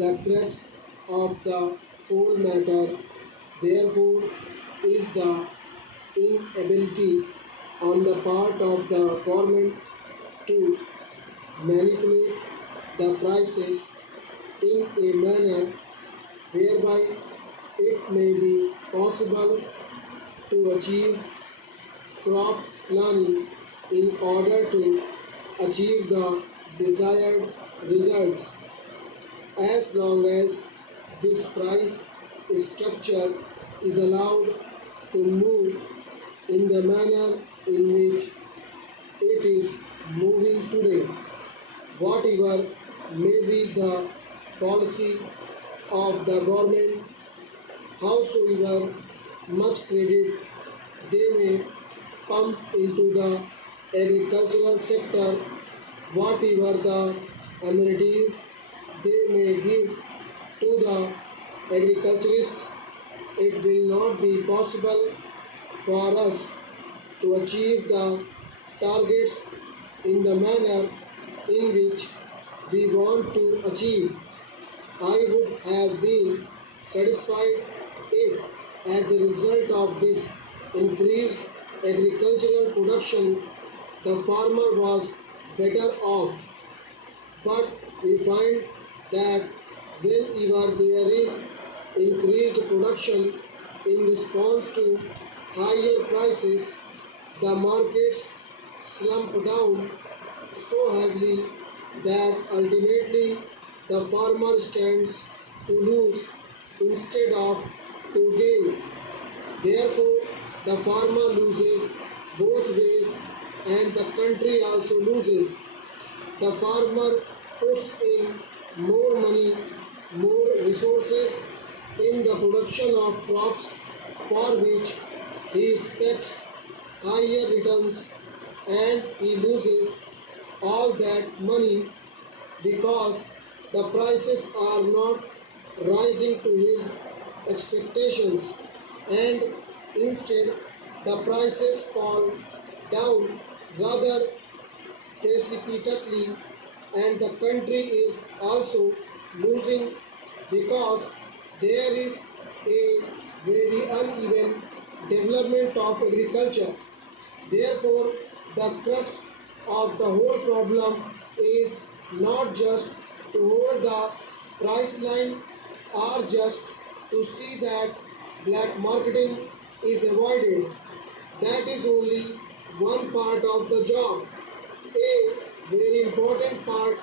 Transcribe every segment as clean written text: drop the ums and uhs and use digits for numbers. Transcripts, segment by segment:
the crux of the whole matter, therefore, is the inability on the part of the government to manipulate the prices in a manner whereby it may be possible to achieve crop planning in order to achieve the desired results. As long as this price structure is allowed to move in the manner in which it is moving today, whatever may be the policy of the government, howsoever much credit they may pump into the agricultural sector, whatever the amenities they may give to the agriculturists, it will not be possible for us to achieve the targets in the manner in which we want to achieve. I would have been satisfied if, as a result of this increased agricultural production, the farmer was better off. But we find that whenever there is increased production in response to higher prices, the markets slump down so heavily that ultimately the farmer stands to lose instead of to gain. Therefore, the farmer loses both ways and the country also loses. The farmer puts in more money, more resources in the production of crops for which he expects higher returns, and he loses all that money because the prices are not rising to his expectations, and instead the prices fall down rather precipitously, and the country is also losing because there is a very uneven development of agriculture. Therefore, the crux of the whole problem is not just to hold the price line or just to see that black marketing is avoided. That is only one part of the job. A very important part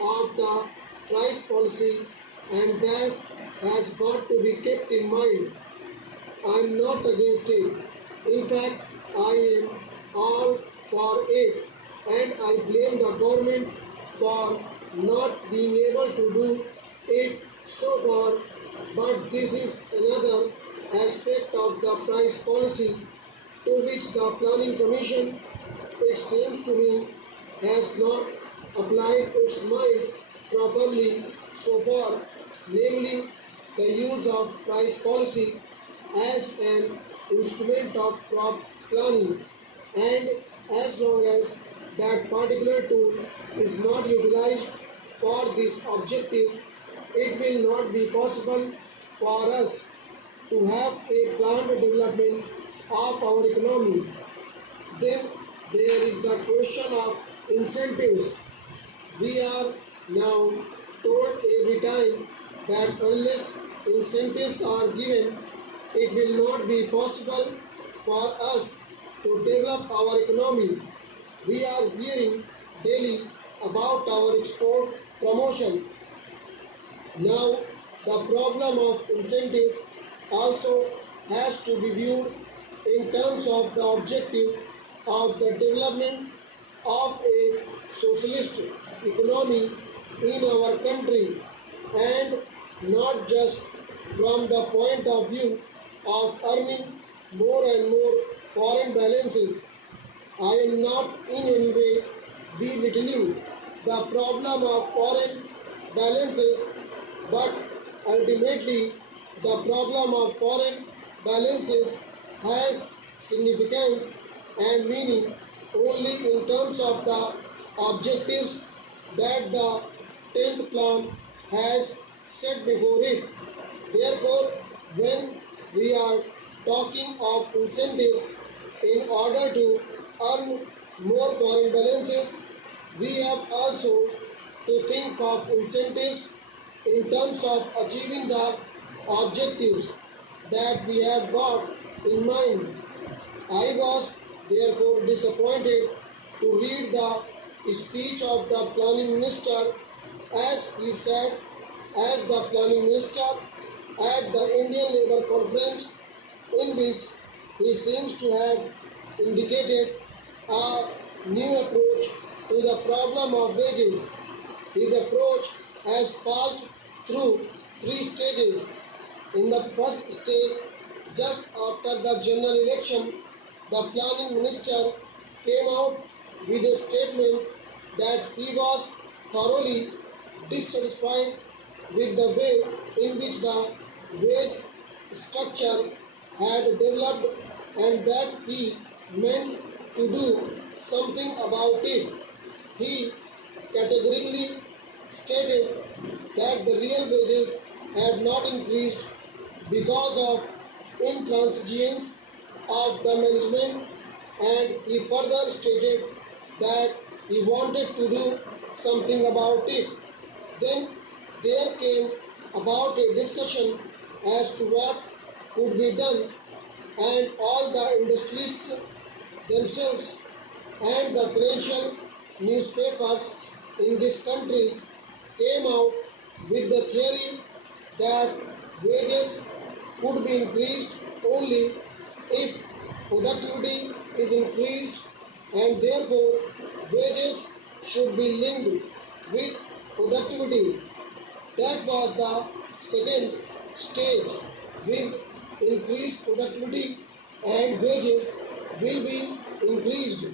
of the price policy, and that has got to be kept in mind. I am not against it. In fact, I am all for it, and I blame the government for not being able to do it so far. But this is another aspect of the price policy to which the Planning Commission, it seems to me, has not applied its mind properly so far, namely the use of price policy as an instrument of crop planning, and as long as that particular tool is not utilized for this objective, it will not be possible for us to have a planned development of our economy. Then there is the question of incentives. We are now told every time that unless incentives are given, it will not be possible for us to develop our economy. We are hearing daily about our export promotion. Now, the problem of incentives also has to be viewed in terms of the objective of the development of a socialist economy in our country, and not just from the point of view of earning more and more foreign balances. I am not in any way belittling the problem of foreign balances, but ultimately the problem of foreign balances has significance and meaning only in terms of the objectives that the 10th plan has set before it. Therefore, when we are talking of incentives in order to earn more foreign balances, we have also to think of incentives in terms of achieving the objectives that we have got in mind. I was therefore disappointed to read the speech of the planning minister as he said as the planning minister at the Indian Labour Conference, in which he seems to have indicated a new approach to the problem of wages. His approach has passed through three stages. In the first stage, just after the general election, the planning minister came out with a statement that he was thoroughly dissatisfied with the way in which the wage structure had developed and that he meant to do something about it. He categorically stated that the real wages had not increased because of intransigence of the management, and he further stated that he wanted to do something about it. Then there came about a discussion as to what could be done, and all the industries themselves and the financial newspapers in this country came out with the theory that wages could be increased only if productivity is increased, and therefore wages should be linked with productivity. That was the second stage, with increased productivity and wages will be increased.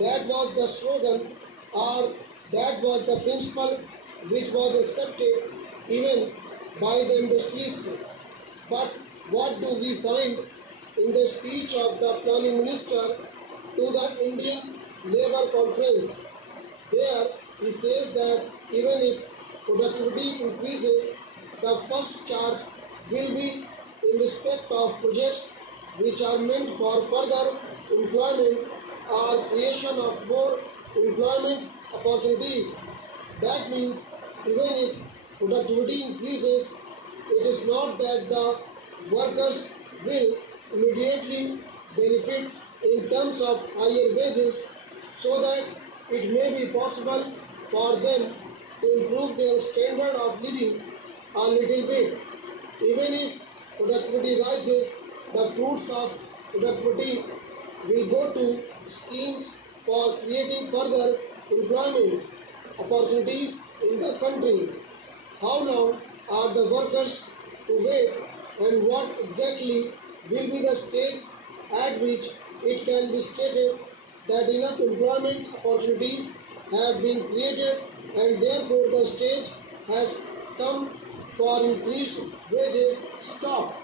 That was the slogan, or that was the principle which was accepted even by the industries. But what do we find in the speech of the planning minister to the Indian Labour Conference? There he says that even if productivity increases, the first charge will be in respect of projects which are meant for further employment or creation of more employment opportunities. That means even if productivity increases, it is not that the workers will immediately benefit in terms of higher wages, so that it may be possible for them to improve their standard of living a little bit. Even if productivity rises, the fruits of productivity will go to schemes for creating further employment opportunities in the country. How long are the workers to wait, and what exactly will be the stage at which it can be stated that enough employment opportunities have been created and therefore the stage has come for increased wages? Stop.